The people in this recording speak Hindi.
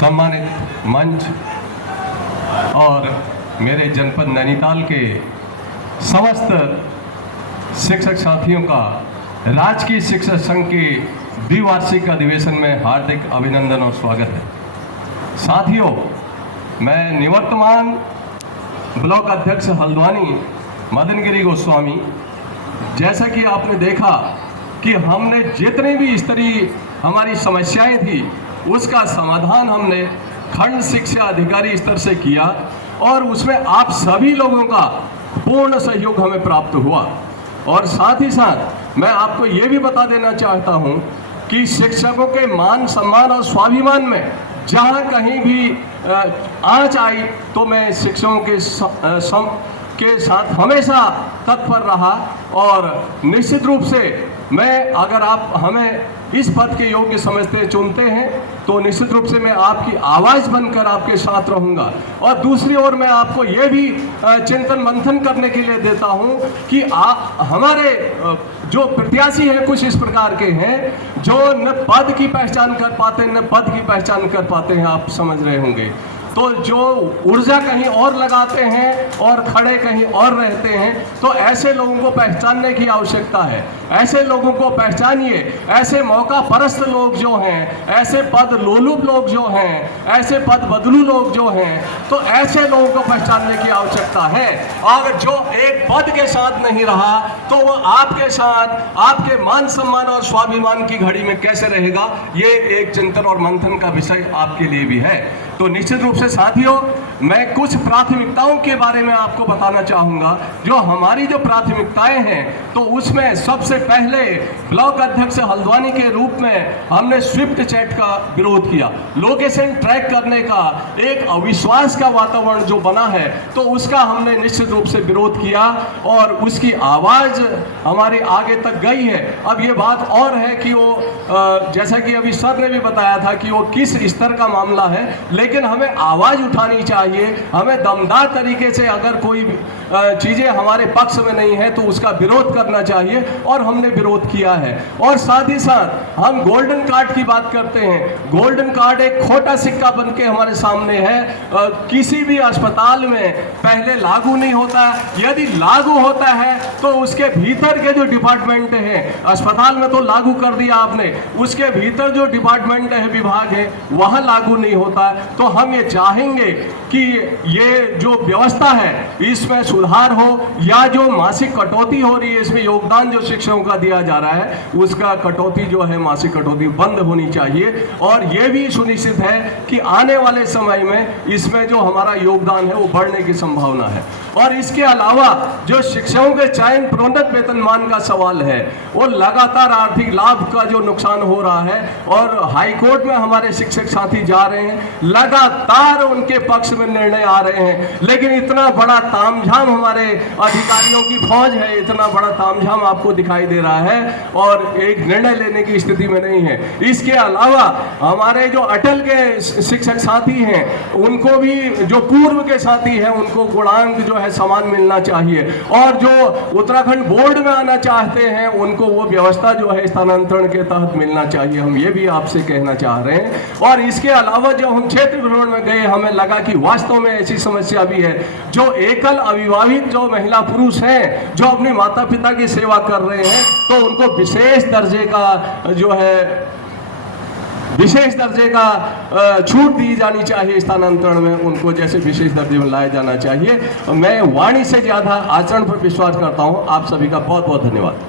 सम्मानित मंच और मेरे जनपद नैनीताल के समस्त शिक्षक साथियों का राजकीय शिक्षक संघ के द्विवार्षिक अधिवेशन में हार्दिक अभिनंदन और स्वागत है। साथियों, मैं निवर्तमान ब्लॉक अध्यक्ष हल्द्वानी मदन गिरी गोस्वामी, जैसा कि आपने देखा कि हमने जितनी भी स्तरीय हमारी समस्याएं थी उसका समाधान हमने खंड शिक्षा अधिकारी स्तर से किया और उसमें आप सभी लोगों का पूर्ण सहयोग हमें प्राप्त हुआ। और साथ ही साथ मैं आपको ये भी बता देना चाहता हूँ कि शिक्षकों के मान सम्मान और स्वाभिमान में जहाँ कहीं भी आँच आई तो मैं शिक्षकों के साथ हमेशा तत्पर रहा। और निश्चित रूप से मैं, अगर आप हमें इस पद के योग्य समझते चुनते हैं तो निश्चित रूप से मैं आपकी आवाज़ बनकर आपके साथ रहूंगा। और दूसरी ओर मैं आपको ये भी चिंतन मंथन करने के लिए देता हूं कि हमारे जो प्रत्याशी हैं कुछ इस प्रकार के हैं जो न पद की पहचान कर पाते न पद की पहचान कर पाते हैं, आप समझ रहे होंगे। तो जो ऊर्जा कहीं और लगाते हैं और खड़े कहीं और रहते हैं, तो ऐसे लोगों को पहचानने की आवश्यकता है। ऐसे लोगों को पहचानिए। ऐसे मौका परस्त लोग जो हैं, ऐसे पद लोलुप लोग जो हैं, ऐसे पद बदलू लोग जो हैं, तो ऐसे लोगों को पहचानने की आवश्यकता है। और जो एक पद के साथ नहीं रहा तो वो आपके साथ आपके मान सम्मान और स्वाभिमान की घड़ी में कैसे रहेगा, ये एक चिंतन और मंथन का विषय आपके लिए भी है। तो निश्चित रूप से साथियों, मैं कुछ प्राथमिकताओं के बारे में आपको बताना चाहूँगा। जो हमारी जो प्राथमिकताएं हैं तो उसमें सबसे पहले ब्लॉक अध्यक्ष हल्द्वानी के रूप में हमने स्विफ्ट चैट का विरोध किया। लोकेशन ट्रैक करने का एक अविश्वास का वातावरण जो बना है तो उसका हमने निश्चित रूप से विरोध किया और उसकी आवाज़ हमारे आगे तक गई है। अब ये बात और है कि वो जैसा कि अभी सर ने भी बताया था कि वो किस स्तर का मामला है, लेकिन हमें आवाज़ उठानी चाहिए। हमें दमदार तरीके से अगर कोई चीज़ें हमारे पक्ष में नहीं है तो उसका विरोध करना चाहिए और हमने विरोध किया है। और साथ ही साथ हम गोल्डन कार्ड की बात करते हैं। गोल्डन कार्ड एक खोटा सिक्का बन के हमारे सामने है। किसी भी अस्पताल में पहले लागू नहीं होता, यदि लागू होता है तो उसके भीतर के जो डिपार्टमेंट है, अस्पताल में तो लागू कर दिया आपने, उसके भीतर जो डिपार्टमेंट है, विभाग है, वहाँ लागू नहीं होता। तो हम ये चाहेंगे कि ये जो व्यवस्था है इसमें सुधार हो, या जो मासिक कटौती हो रही है इसमें योगदान जो शिक्षकों का दिया जा रहा है उसका कटौती जो है, मासिक कटौती बंद होनी चाहिए। और ये भी सुनिश्चित है कि आने वाले समय में इसमें जो हमारा योगदान है वो बढ़ने की संभावना है। और इसके अलावा जो शिक्षकों के चयन प्रोन्नत वेतनमान का सवाल है, वो लगातार आर्थिक लाभ का जो नुकसान हो रहा है और हाईकोर्ट में हमारे शिक्षक साथी जा रहे हैं, लगातार उनके पक्ष में निर्णय आ रहे हैं, लेकिन इतना बड़ा तामझाम हमारे अधिकारियों की फौज है, इतना बड़ा तामझाम आपको दिखाई दे रहा है और एक निर्णय लेने की स्थिति में नहीं है। इसके अलावा हमारे जो अटल के शिक्षक साथी हैं उनको भी, जो पूर्व के साथी हैं उनको गुणांक जो है समान मिलना चाहिए, और जो उत्तराखंड बोर्ड में आना चाहते हैं उनको वो व्यवस्था जो है स्थानांतरण के तहत मिलना चाहिए। हम ये भी आपसे कहना चाह रहे हैं। और इसके अलावा जो हम क्षेत्र भ्रमण में गए, हमें लगा कि वास्तव में ऐसी समस्या भी है। जो एकल अविवाहित जो महिला पुरुष हैं जो अपने माता पिता की सेवा कर रहे हैं, तो उनको विशेष दर्जे का जो है, विशेष दर्जे का छूट दी जानी चाहिए स्थानांतरण में, उनको जैसे विशेष दर्जे में लाया जाना चाहिए। मैं वाणी से ज़्यादा आचरण पर विश्वास करता हूं। आप सभी का बहुत बहुत धन्यवाद।